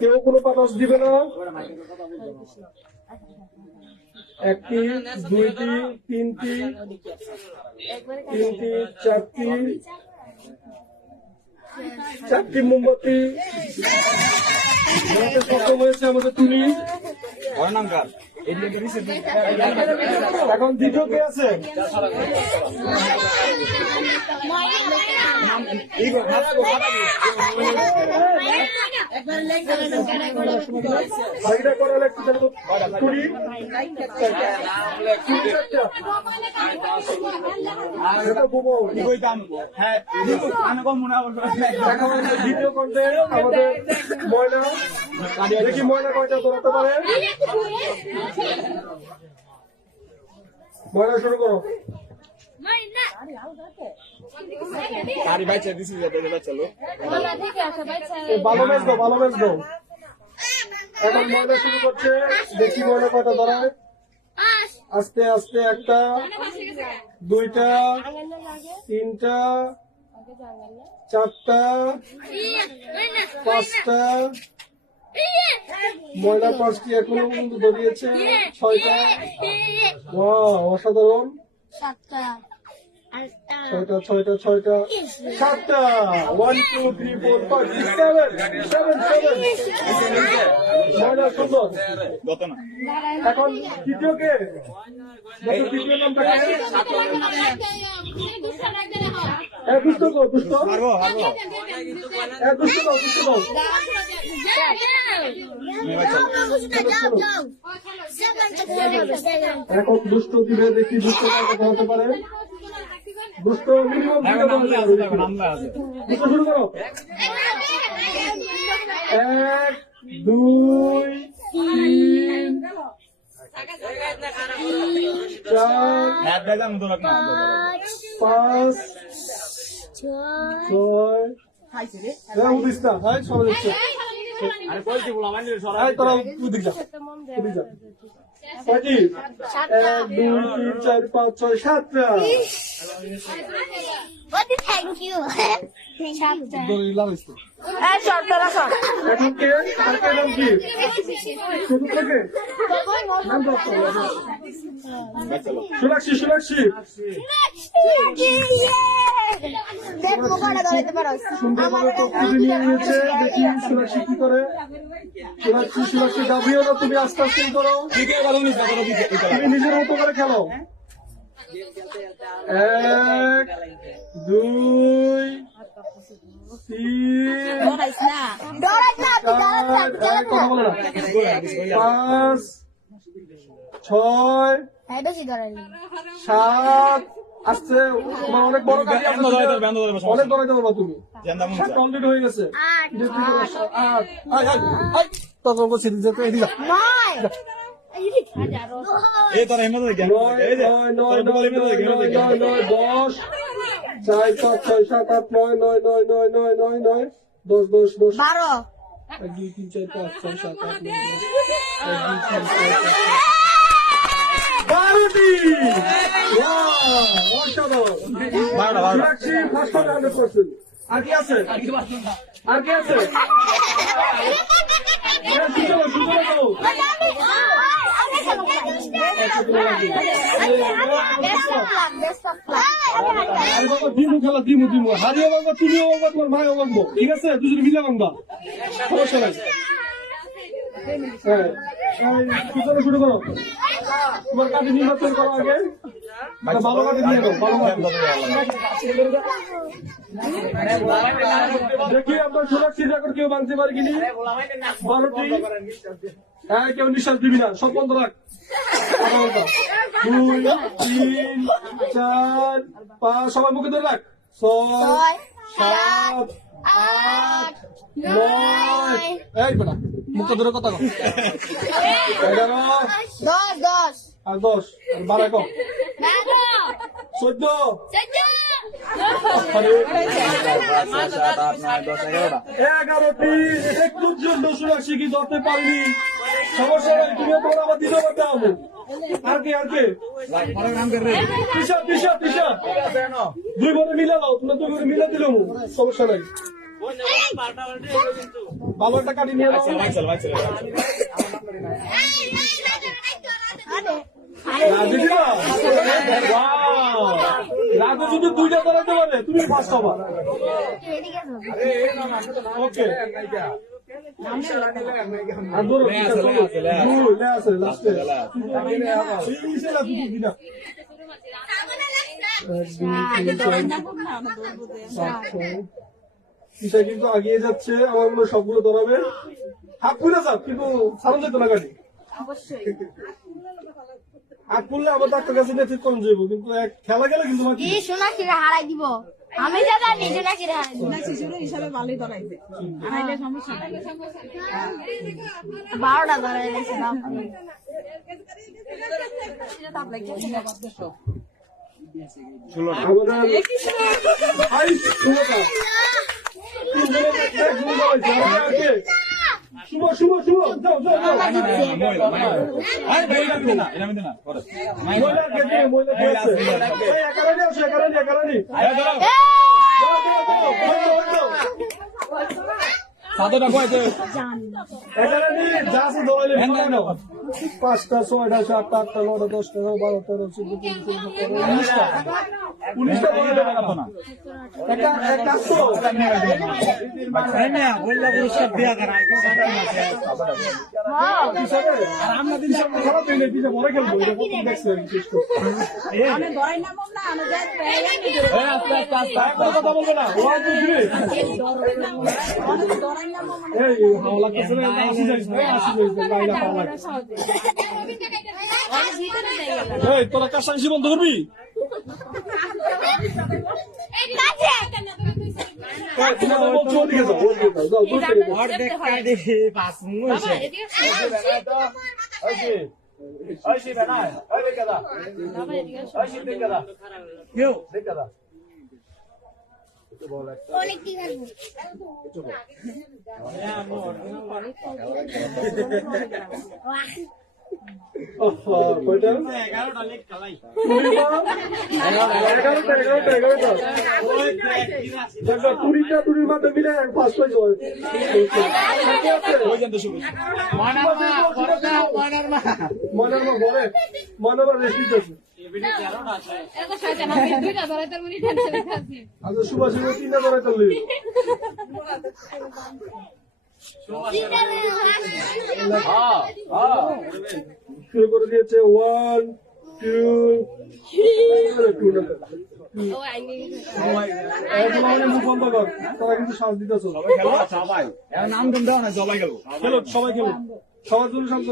কেউ কোনো বাতাস দিবে না। একটি, দুইটি, তিনটি, চারটি মোমবাতি সক্ষম হয়েছে আমাদের তুমি। এখন দ্বিতীয় কে আছে? দ্বিতীয় কণ্ঠে আমাদের ময়না, দেখি ময়না কয়টা ধরাতে পারে। ময়না শুরু করো। ভালো ম্যাচ দাও, ভালো ম্যাচ দাও। এখন ময়না শুরু করছে, দেখি ময়না কয়টা ধরায়। আস্তে আস্তে, একটা, দুইটা, তিনটা, চারটা, পাঁচটা, ময়না পাঁচটি এখনো কিন্তু ধরিয়েছে। ছয়টা, অসাধারণ। ছয়টা, সাতটা। 1 2 3 4 5 6 7 ময়না সুন্দর। এখন তৃতীয় কে? তৃতীয় নামটা কে? দুষ্ট গো, দুষ্ট দুষ্ট দাও, দুষ্ট দাও। এখন দুষ্ট দিবে, দেখি দুষ্ট কাকে হতে পারে। দুষ্ট মিনিমাম দুটো শুরু করো। 1 2 3 4 5 6 তোরা দিক যা, 1 2 3 4 5 6 7টা। Thank you. এখন কে? নাম কি? শুরু থেকে সোনাক্ষী, সোনাক্ষী সুন্দরভাবে প্রস্তুতি নিয়ে নিয়েছে। দেখি সোনাক্ষী কি করে। সোনাক্ষী গাভিও না, তুমি আস্তে আস্তে করো, তুমি নিজের মতো করে খেলো। 1 2 3 4 5 6 7 আসছে। তোমার অনেক বড় গাড়ি, অনেক দৌড়াইতে পারবা তুমি। অলরেডি হয়ে গেছে। 8 তখন বলছি যে এদিকে 10 4 5 6 7 8 9 9 9 9 9 9 9 10 10 10 12 1 2 3 4 5 6 7 8 9 12টি। অসাধারণ। ফার্স্ট 100%। আর কি আছে? আর কি আছে? দিমু খেলা, দিমু হারিয়ে ভাঙবো, তুমিও ভাঙবো, তোমার মায়ও ভাঙবো। ঠিক আছে, দুজনে মিলে ভাঙবা, সমস্যা নাই। হ্যাঁ, শুরু করো। তোমার কাজে নির্বাচন করো আগে, ভালো কাজে নিয়ে যাও, ভালো কাজে। দেখি আপনার সোনাক্ষী রেকর্ড কেউ ভাঙতে পারে কিনি। 12টি। হ্যাঁ, কেউ নিঃশ্বাস দিবি না, সব বন্ধ রাখ। 2 3 4 5 সবাই মুখে ধরে রাখ। 6 7 8 9 এই বেটা মুখে ধরে কথা কও। 11 10 আর 10 আর 12 কও। 14 11টি। একটুর জন্য সোনাক্ষী কি ধরতে পারিনি, সমস্যা নাই, তুমিও তোমার আমার দিতে পারতে হবে। আর কে? টিশার্ট 2 ঘরে মিলে দাও, তোমরা 2 ঘরে মিলে দিলাম, সমস্যা নাই। ভালো একটা কাটি নিয়ে নাও। রাজু দিবা? Wow! রাজু যদি দুইটা করাতে পারে তুমি ফার্স্ট হবা। ওকে আর ধরো লে আছে লাস্টে ঈশা কিন্তু আগিয়ে যাচ্ছে, আমার গুলো সবগুলো ধরাবে। হাত খুলে যাও কিন্তু সারণ যেত না গাড়ি। হাত খুললে আবার ডাক্তার কাছে নিয়ে ঠিক করুন যাবো, কিন্তু খেলা গেলে কিন্তু সোনাক্ষীরা হারাই দিব। আমি যা জানি সোনাক্ষীরা হারাই দিব। শিশুর হিসাবে ভালোই ধরাইছে, হারাইলে সমস্যা নাই। 12টা ধরাই দিয়েছে না। শুভ শুভ শুভ যাও যাও যাও। পাঁচটা, ছয়টা, সাতটা, আটটা, নটা, দশটা, 12, 13, 14, 15, 16, 19টা আমরা দিন সব খারাপ হয়ে গেছে, পরে খেলবো এটা প্রথম দেখছি আমি শেষ করছি। কথা বলবো না, এই হাওয়া লাগতেছে না, আসি যাইস না, আসি যাইস না, লাইলা পাওয়া লাগছে। এই তোরা কাশাংশি বন্ধ করবি? কুড়িটা টুরির মাধ্যমে মিলে ফার্স্ট প্রাইজ হয়। ময়নার রেস্ট আছে। আচ্ছা সুভাষ 3টা ধরাই চললি শুরু করে দিয়েছে। 1 2 মুখ বন্ধ কর, তারা কিন্তু শ্বাস দিতেছ। নাম দেওয়া না, জবাই গেল। খেলো সবাই, খেলো সবার জন্য শান্ত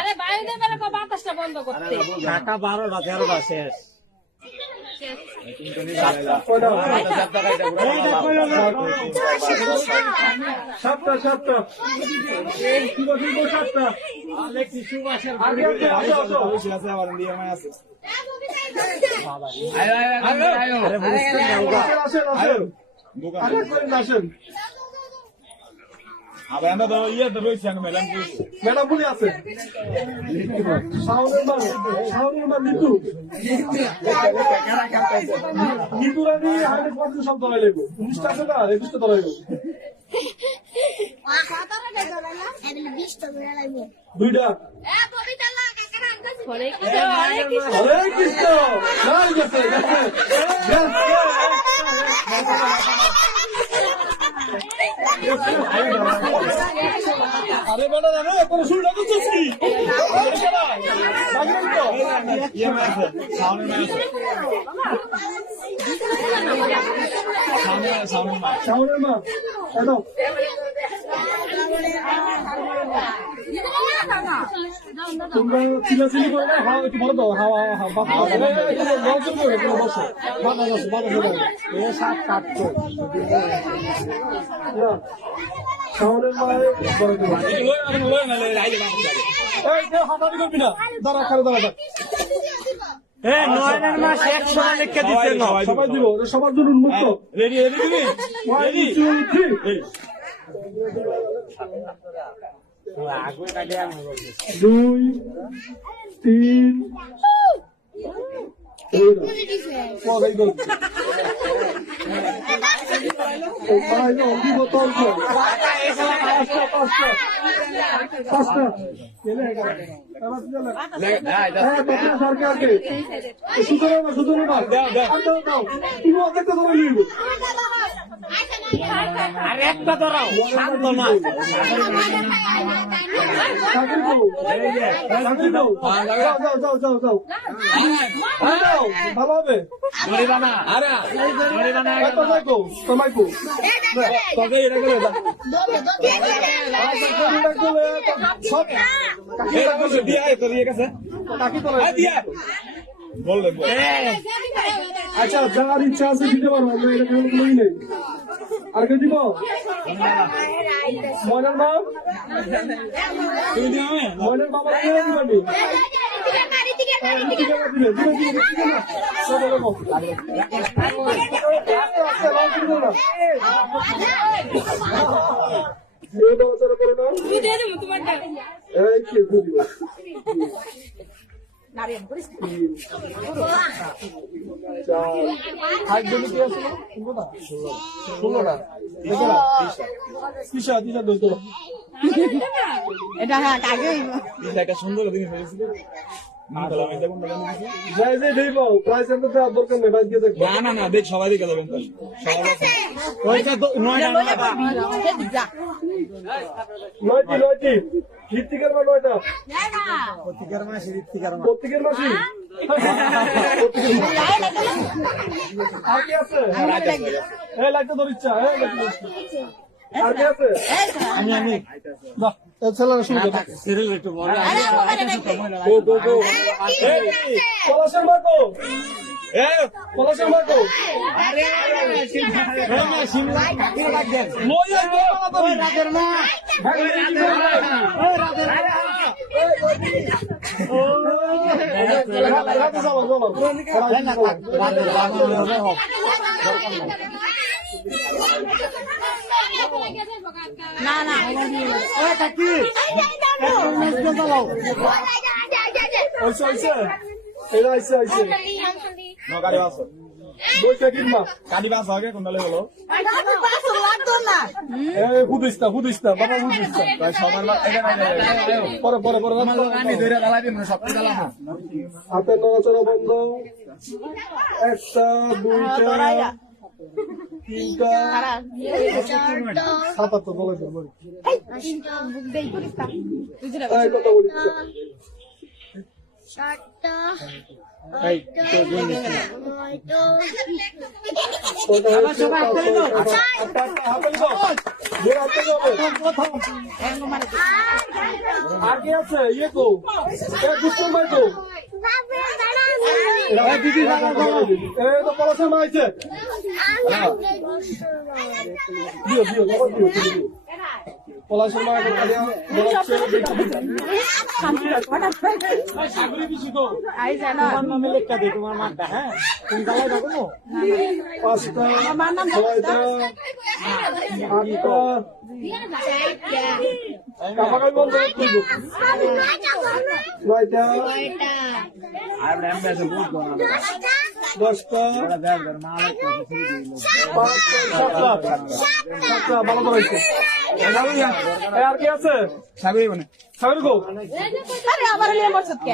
আরে বায়ুদের বেলা বাতাসটা বন্ধ করতে। ঢাকা 12টা 13টা শেষ। সাতটা 7টা আসেন। ম্যাডাম বলে আছে নিতু রানী 100% সব ধরাই লাগবো। 19টা আছে না, 21টা ধরাই লাগবো। 2টা হরে কৃষ্ণ নাই গেছে আরে বেটা জানো কোন শুরু না করছিস কি? শাওনের মা এতো তোমরা চিলাচিলি করে না, হাওয়া একটু বড় দাও, হাওয়া শাওনের মায়ের বড় হাতাহাতি করবি না, দাঁড়া খারে দাঁড়া। সবাই দিব, সবার জন্য উন্মুক্ত। রেডি রেডি রেডি 1 2 3 2 3 এই না পরে গো ভাই না দিব তো পাঁচটা কেনে সরকার সুতরাং দাও তুমি অপেক্ষা করে নিব আর একটা ধরাও শান্ত না ভালো হবে মরিবানা আরে মরিবানা তবে এটা করে দিয়া তো দিয়ে গেছে কাকি তো দিয়া বললেন আচ্ছা যার ইচ্ছা আছে দিতে পারবো আমরা এটা কোনো কোনোই নেই আর কে দিব ময়নার মা ময়নার বাবা কে দিবেন এটা হ্যাঁ কাকে একটা সুন্দর জিনিস হয়েছিল না না না দেখ সবাই দিকে দেবেন নয়টি ঋত্বিকের মা নয়টা প্রত্যেকের মাসি আর কি আছে লাইটটা ধর ইচ্ছা আর কি আছে আমি ছেলেরা শুরু করে পলাশের মাকো পলাশের মাকো না না বইটা কিনবা কাটি বাস আগে কোনলে হলো হুদিস্তা বাবা হুদিস্তা সবার পরে পরে পরে আমি ধরে দালাই দিই মানে সবটা দালা না হাতের নড়াচড়া বন্ধ একটা দুইটা তিনটা সাত আটটা বলে কথা বলিস আগে আছে ইয়ে তো দুপুর মাই তো দিদি তো পড়াশোনা মাইছে দিও দিও দিও পড়াশোনা তোমার নামে লেখা দিই তোমার মাঠটা হ্যাঁ তুমি গালাই রাখো পাঁচটা ছয়টা আটটা কামাকাই বন্ধ করবো নয়টা আর এমনি আছে বহুত দশটা সাতটা ভালো করেছে আর কি আছে সাগরি মানে সাগর গো আরে আমার লিয়ে মরছত কে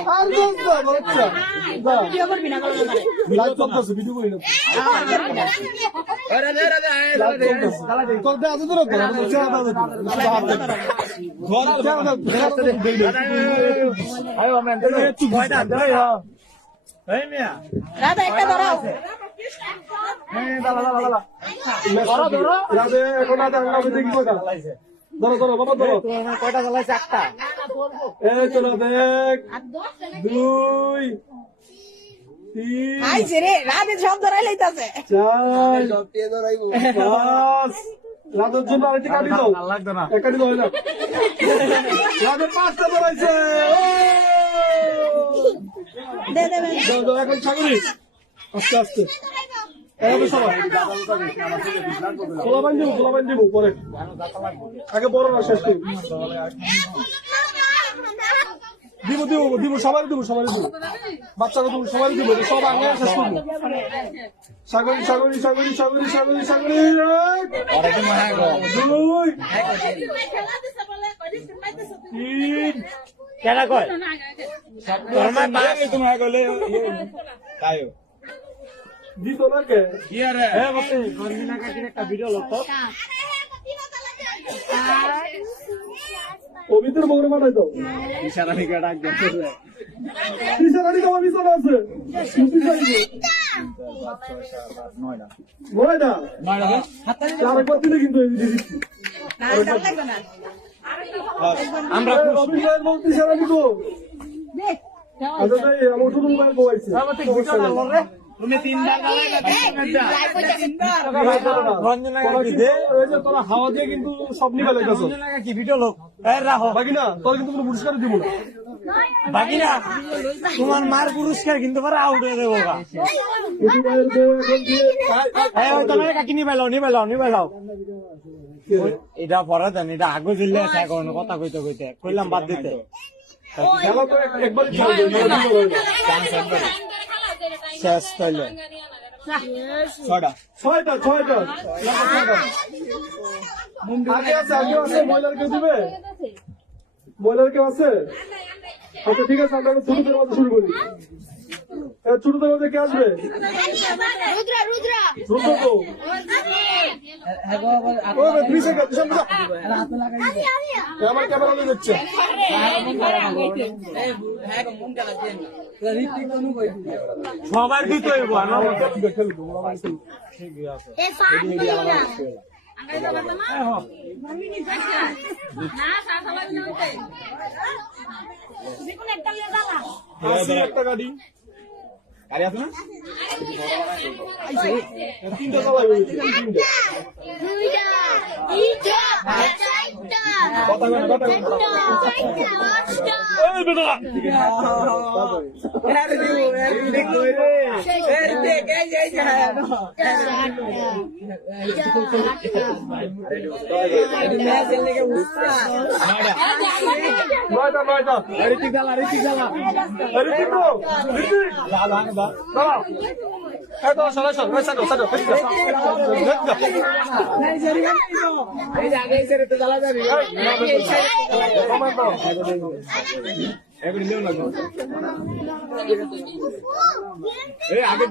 ভিডিও করবি না করলে মারে লাইভ করতেছে ভিডিও করি না তোর দে আদু ধরো আয় আমরা একটু ভয়টা দেই হ এই মিয়া রাধা একটা ধরাও হ্যাঁ দালা দালা দালা ধরো রাধে এখন আধা ঘন্টা দেখি কয়টা ধরো ধরো বাবা ধরো কয়টা জ্বালাইছে একটা এই তো রাধে এক দুই তিন আইছে রে রাধে সব ধরাই লইতাছে চার পাঁচ রাধের জন্য আরেকটি কাটি দাও লাগতো না এক কাটি দাও না রাধে পাঁচটা ধরাইছে দে দে দাও দাও এখন ছাগলি আস্তে আস্তে এভাবে সবাই গোলাবাইন দিব পরে আগে বড় না শেষ করি দিব দিব দিব সবাই দিব বাচ্চাকে দিব সবাই দিব সব আগে শেষ করবো সাগরী সাগরী সাগরী সাগরী সাগরী সাগরী দুই তিন কেডা কয় তোমার বাস তোমার গলে তাইও দিত না কে হ্যাঁ বসে গন্ডিনা কাটির একটা ভিডিও লোক তো অমিতের বউরে বানাই দাও ইশারানি কে ডাক দিতে ইশারানি তোমার পিছনে আছে ছুটি চাইবে নয়টা আরেকবার দিলে কিন্তু এই দিয়ে দিচ্ছি আমরা অমিত ভাইয়ের বউ ইশারানি গো আচ্ছা তাই আমার ছোট মোবাইল বউাইছে তুমি তিনবার রঞ্জনা তোরা হাওয়া দিয়ে কিন্তু সব নিবে লাগতেছ কি ভিডিও লোক রাখো বাকি না তোর কিন্তু কোনো পুরস্কার দিব না বাকি না তোমার মার পুরস্কার কিন্তু আউট হয়ে দেবো তোমার কাকি নিবাইলাও এটা পরে দেন এটা আগে দিলে এখন কথা কইতে কইতে কইলাম বাদ দিতে খেলা তো একবার শেষ তাইলে ছয়টা আগে আছে মহিলার কেউ দিবে মহিলার কেউ আছে আচ্ছা ঠিক আছে আমরা ছোটদের মধ্যে শুরু করি ছোটদের মধ্যে কে আসবে রুদ্র তো আমার ক্যামেরা নিয়ে যাচ্ছে সবার দিতে হইব একটা গাড়ি গাড়ি আছে না তিনটা চালাই নয়টা ঋতিক জ্বালা আগে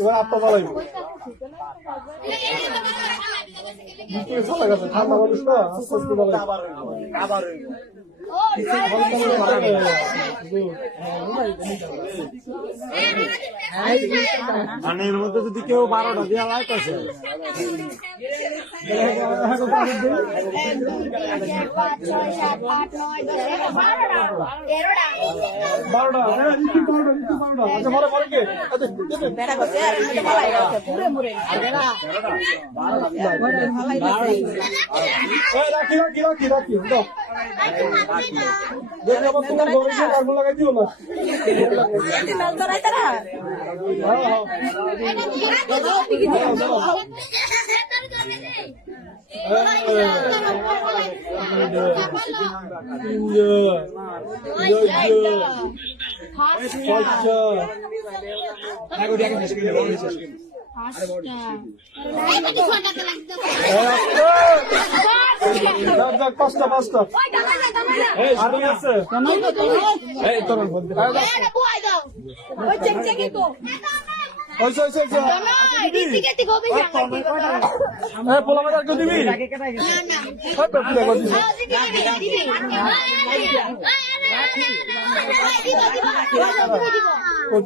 এবার আত্মা পালাইব ঠান্ডা মানুষ না আস্তে আস্তে মানে এর মধ্যে যদি কেউ 12টা দেওয়া লাইতেছে বারোটা আচ্ছা মরে কে রাখি দেখি আবার তোমার ঘরে গিয়ে আগুন লাগাই দিও না পাঁচটা আছে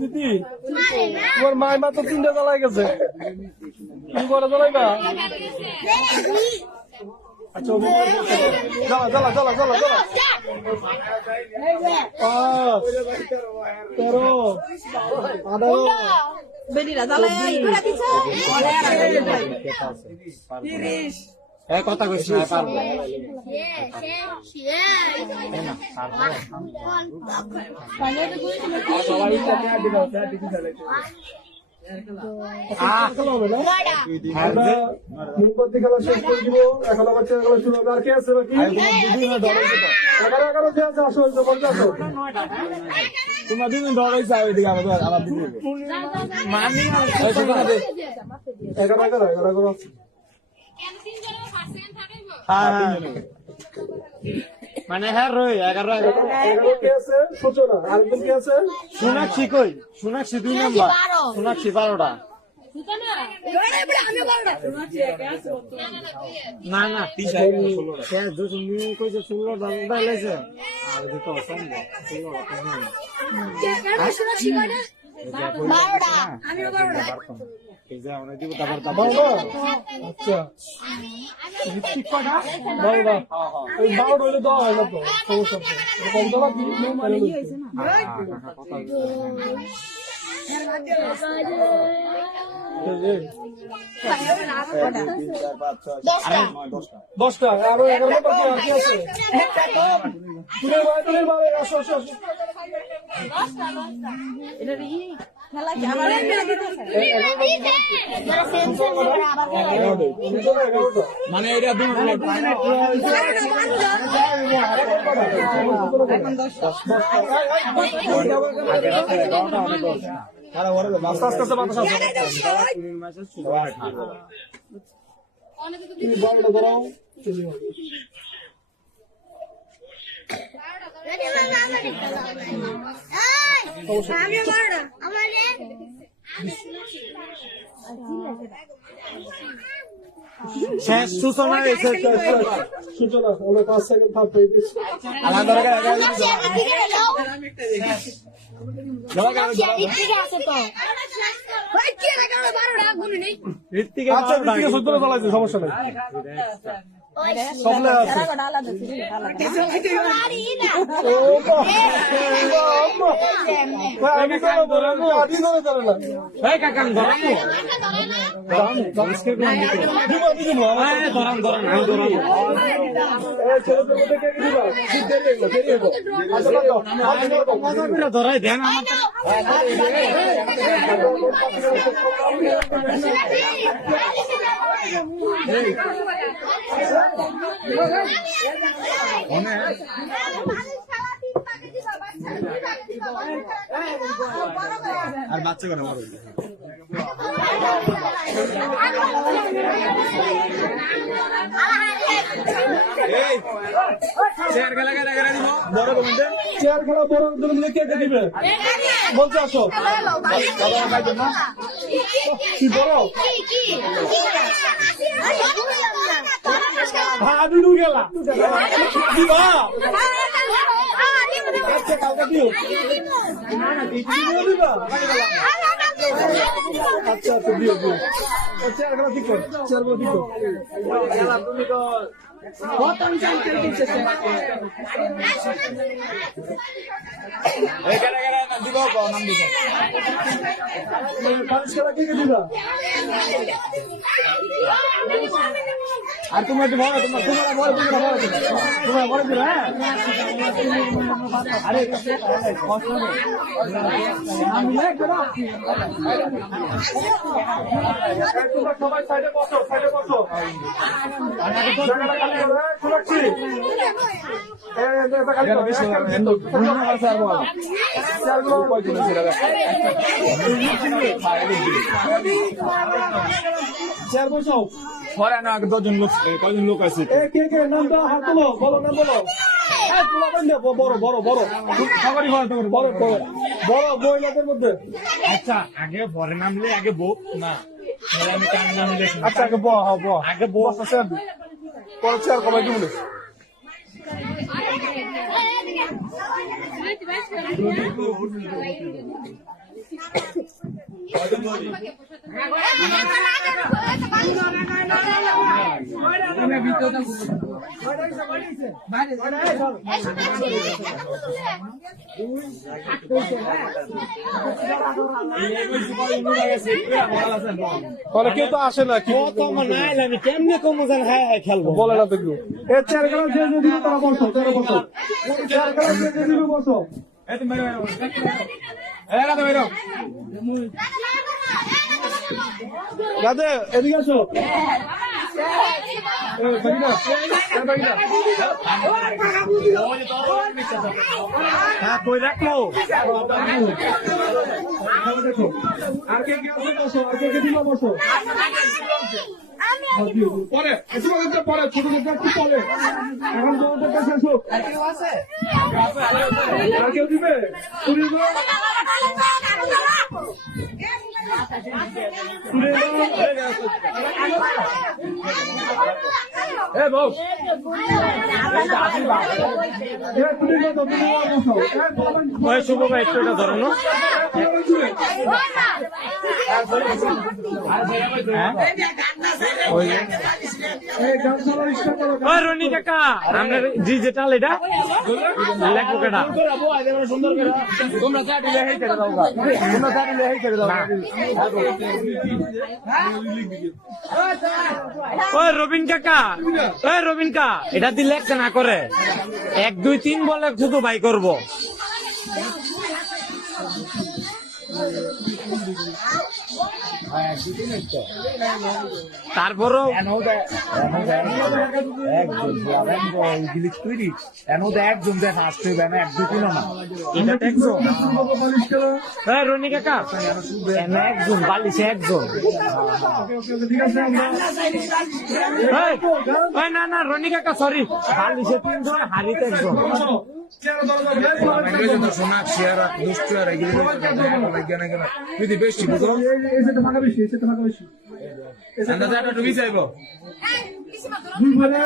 দিদি তোমার মায়ের মা তো 3টা জ্বালাই গেছে তুমি কটা জ্বালাইবা আচ্ছা জ্বালা 5 13 কথা কইছি না পারবো খেলা হবে না? 9টা আমরা মোমবাতি খেলা শেষ করে দিব, এখন আবার চেয়ার খেলা শুরু হবে। আর কে আছে বাকি? 11 যে আছে, আসো, আসো, বলতে আসো। তোমরা দুজন ধরাইছে ওইদিকে আমার দিদি মানি এই সুতরাং দে। 11 মানে হ্যাঁ রই 11 কে আছে? সূচনা। আরেকজন কে আছে? সোনাক্ষী কই সোনাক্ষী 2 নাম্বার সোনাক্ষী 12টা না না তুমি কইছো 16টা লাইছে আর দিতে অসম্ভব 12টা এই যে আমরা দিব তারপর আচ্ছা। 12টা। ওই 12টা হলে দেওয়া হয় না তো, সমস্যা নেই। কম দেওয়া কি? দশটা। আরো 11 নম্বর কি আছে? তুমি বাইরে আসো, আসো, আসো। মানে এটা আস্তে আস্তে বাতাস আছে। তুমি 12টা ধরাও, চলে যাবে। শেষ সূচনা হয়েছে সূচনা ওরা 5 সেকেন্ড থাক পেয়ে দিচ্ছে। ঋত্বিকে আচ্ছা, ঋত্বিকে 14 চালাইছে, সমস্যা নাই। সবলে আছে। ও বাবা, আমি তো বলবো আদি ধরে ধরে না। এই কাকান ধরামু ধরাই দেন আর বাচ্চা করে আমার চেয়ার খেলা দিব বড় কমেন্টে চেয়ার খেলা বড় মিলে কে কে দিবে বলতে আসো। কি বড়? হ্যাঁ আমি ডুবে গেলাম দিবা। আচ্ছা কালকে দিও। দিবা। আচ্ছা আচ্ছা দিও দিও। চেয়ার খেলা ঠিক কর, চেয়ার খেলা ঠিক কর। তুমি তো দিব নাম দিব পাঁচ খেলা কে কে দিবা? আর তোমরা একটু বড় তোমরা বড় দিবে হ্যাঁ আরে তোমরা সবাই সাইডে বসো, সাইডে বসো। জায়গাটা খালি করো, শোনাচ্ছি। চেয়ার বসাও। পরে না 10 লোক কয়জন লোক আছে কে কে নাম দাও, হাত তোলো, বলো নাম বলো। বড় বড় বড় সবারই ভালো তোমার বড় বড় বড় মহিলাদের মধ্যে। আচ্ছা আগে পরে নামলে আগে বউ না আমি কার নাম লিখি আচ্ছা আগে ব আগে বউ পরে চেয়ার কমাই দিব। তাহলে কেউ তো আসে না, কি আমি কেমনে কম জান হ্যাঁ হ্যাঁ খেলবো বলে না তো কেউ। এর চেয়ার খেলা যে যে দিবে তারা বসো, তারা বসো। চেয়ার খেলা যে যে দিবে বসো। এই তুমি বাইরে রাধে এদিকে আসো বাকিটা হ্যাঁ কই রাখলো আর কে কে আছে বসো আর কে কে দিবা বসো পরে তোমাদের পরে ছোট ছোট একটু পরে এখন তোমাদের কাছে আসো আর কেউ দিবে তুমি শুভ ভাই একটু এটা ধরো না রনি কাকা আপনার জি যেটা এটা লেখো কেটা সুন্দর করে তোমরা চাটি লেহাই করে দাও তোমরা চাটি লেহাই করে দাও ওই রবিন কাকা ওই রবিন কা এটা দিলে একটা না করে 1 2 3 বলে শুধু ভাই করবো তারপরও একজন দেখ আসতে হবে না 1 2 3 না এটা দেখছো রনি কাকা একজন বালিশে একজন না না রনি কাকা সরি বালিশে 3 জন হারিতে একজন সোনাক শেয়ার দুষ্ট আর এগুলো যদি বেশি বুঝো ফাঁকা বেশি তুমি চাইবো দুই বলে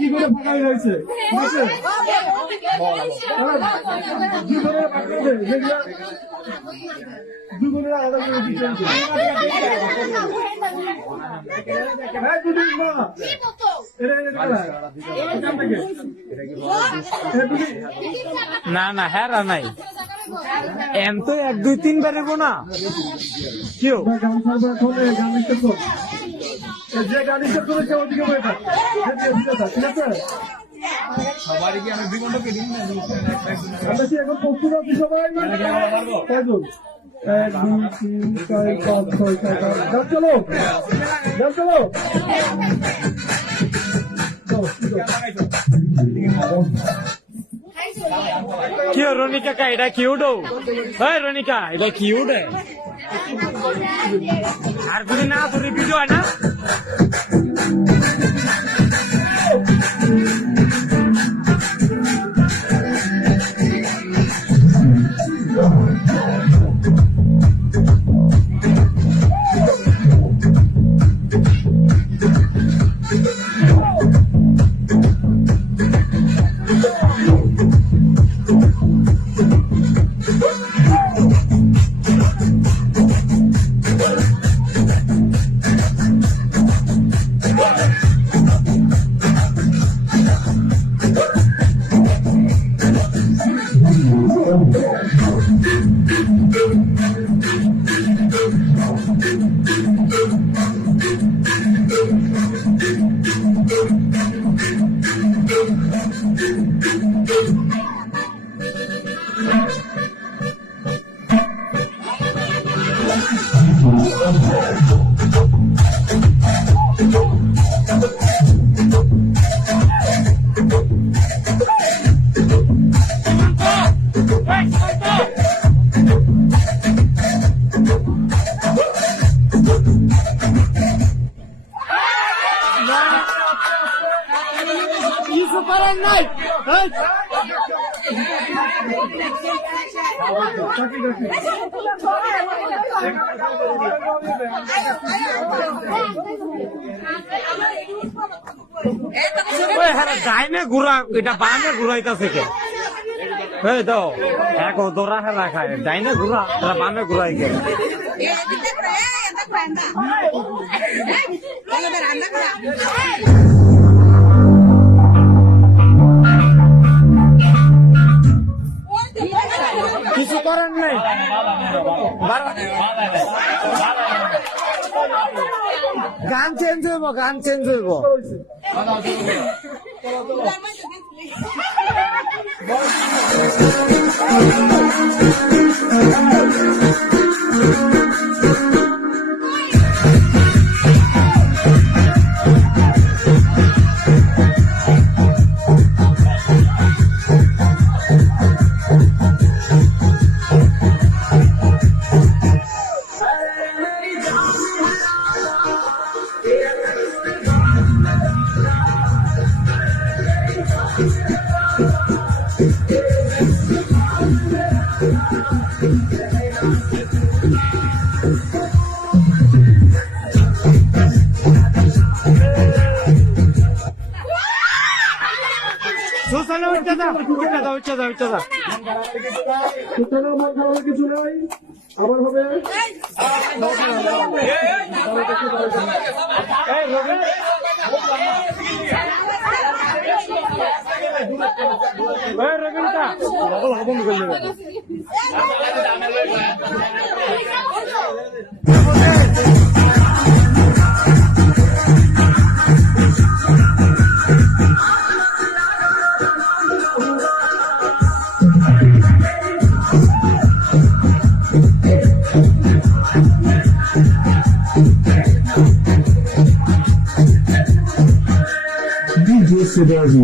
কি করে ফাঁকা হয়েছে দুই বলে দুই বলে আলাদা করে দিচ্ছেন না না হ্যাঁ নাই এম তো 1 2 3 বারেবো না কেউ গান ছাড়বো এখন গান লিখতে যে গান লিখতে করে কেউ ওদিকে বয়ে থাক ঠিক আছে সবারই কি আমি 2 ঘন্টা কে দিন না আমরা কি এখন প্রস্তুত আছি সবাই কয়জন 1 2 3 4 5 6 7 গান চলো কেউ রনি কাকা এটা কিউট হয় রনিকা এটা কিউট আর যদি না তোর ভিডিও হয় না কিছু করার নাই ডাইনে ঘুরা এটা বামে ঘুরাইতেছে কে এই তো এক দৌড়া হেরা খায় ডাইনে ঘুরা তারা বামে ঘুরাই কে কিছু করার নেই গান চেঞ্জ হইব উঠে যা সুতরাং মন খারাপের কিছু নাই, আবার হবে। DJ Sudoji,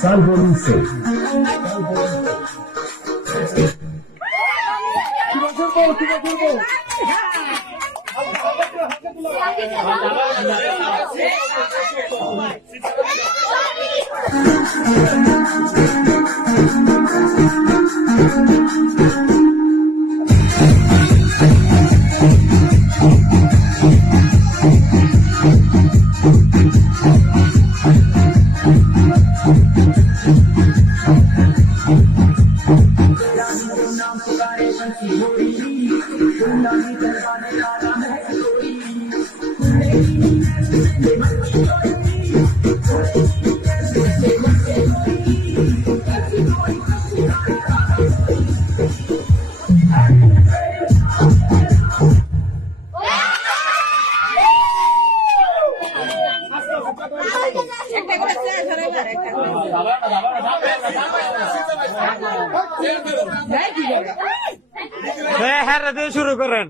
Salvonice. হ্যাঁ দিয়ে শুরু করেন।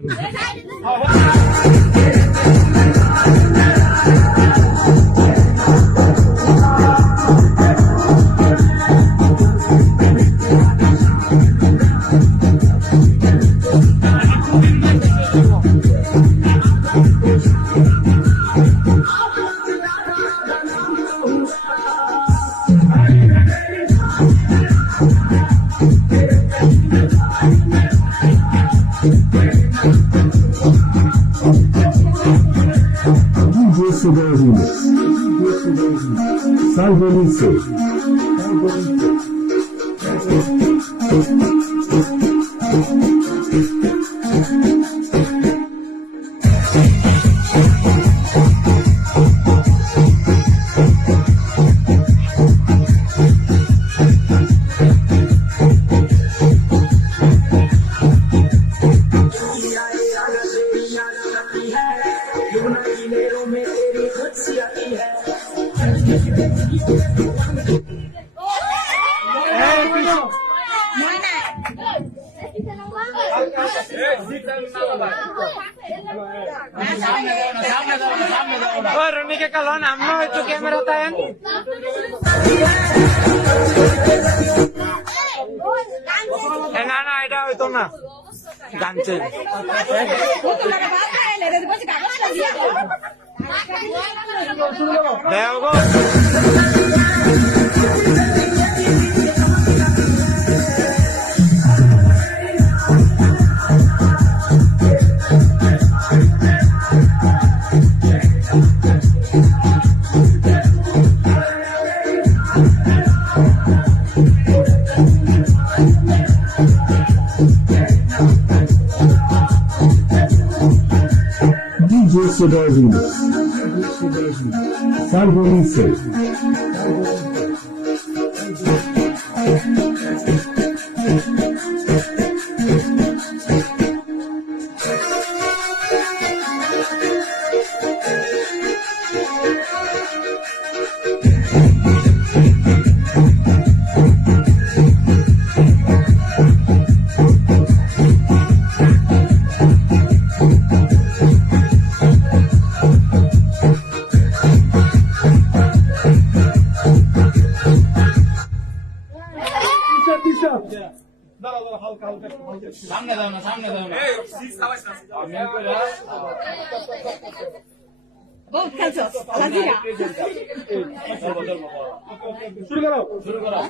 DJ Sudoji, Salvonice. রনিকে কালো নাম হয়তো ক্যামেরা তাই না এটা হয়তো না জানছে দেওগো DJ Sudoji, Salvonice. সামনে দাও না শুরু করো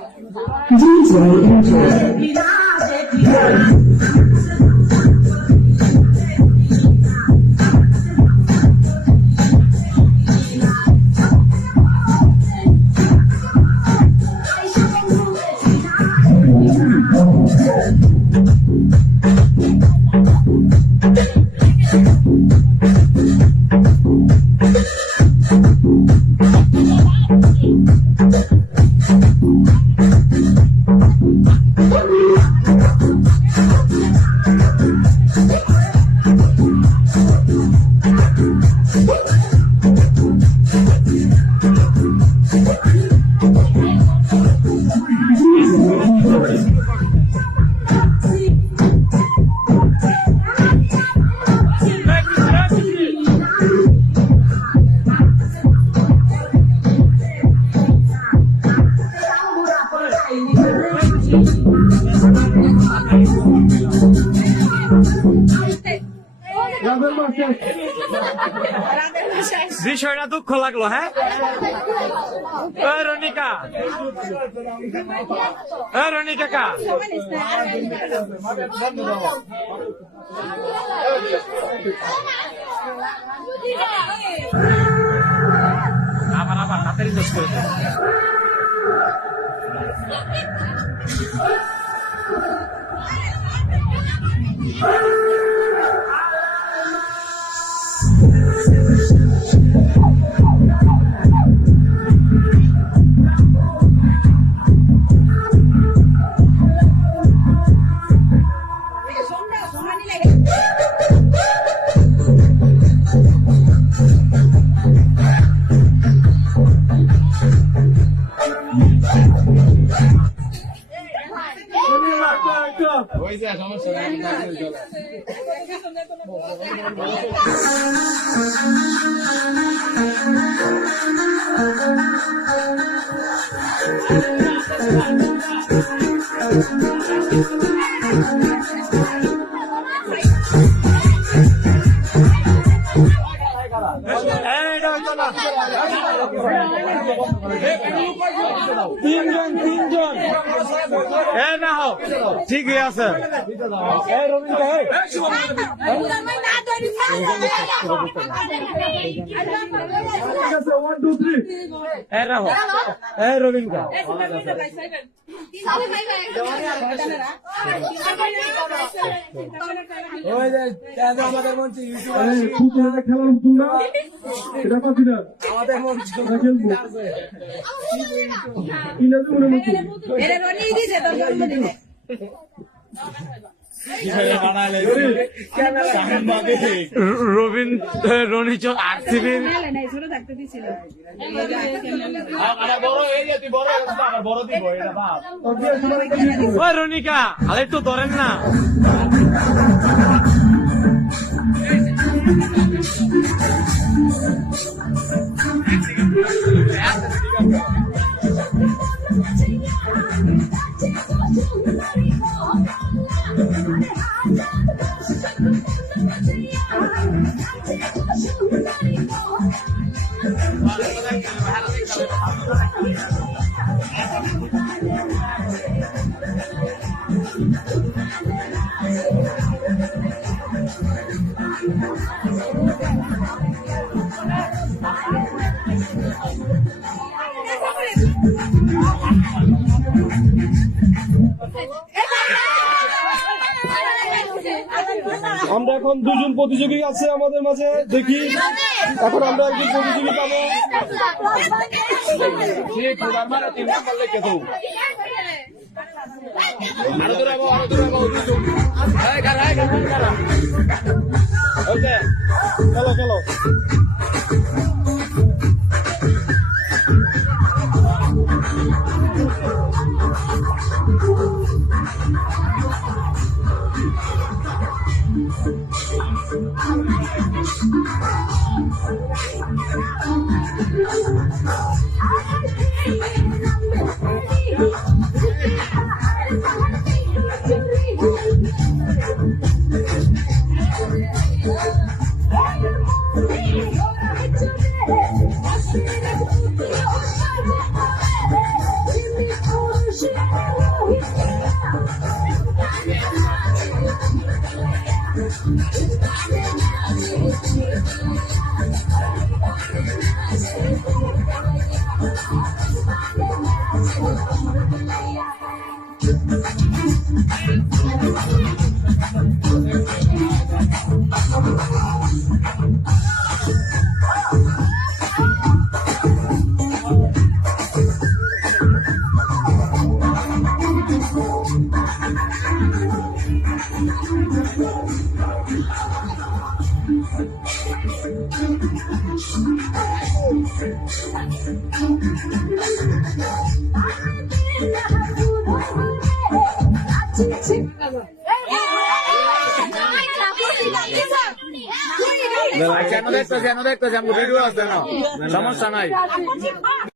বিষয়টা দুঃখ লাগলো, হ্যাঁ রনিকা, রনিকা কা আবার তাড়াতাড়ি শেষ করে দে। তিনজন না হোক ঠিকই আছে। রবীন্দ্র আমাদের মঞ্চে খেলার তোমরা এটা পাচ্ছি না, আমাদের মঞ্চে খেলবো রনি চোখ আরসিবির রনিকা আরে একটু ধরেন না। আমরা এখন দুজন প্রতিযোগী আছে আমাদের মাঝে, দেখি এখন আমরা একজন প্রতিযোগী পাবো। চলো চলো কেন দেখতেছি, আমি ভিডিও আছে না, সমস্যা নাই।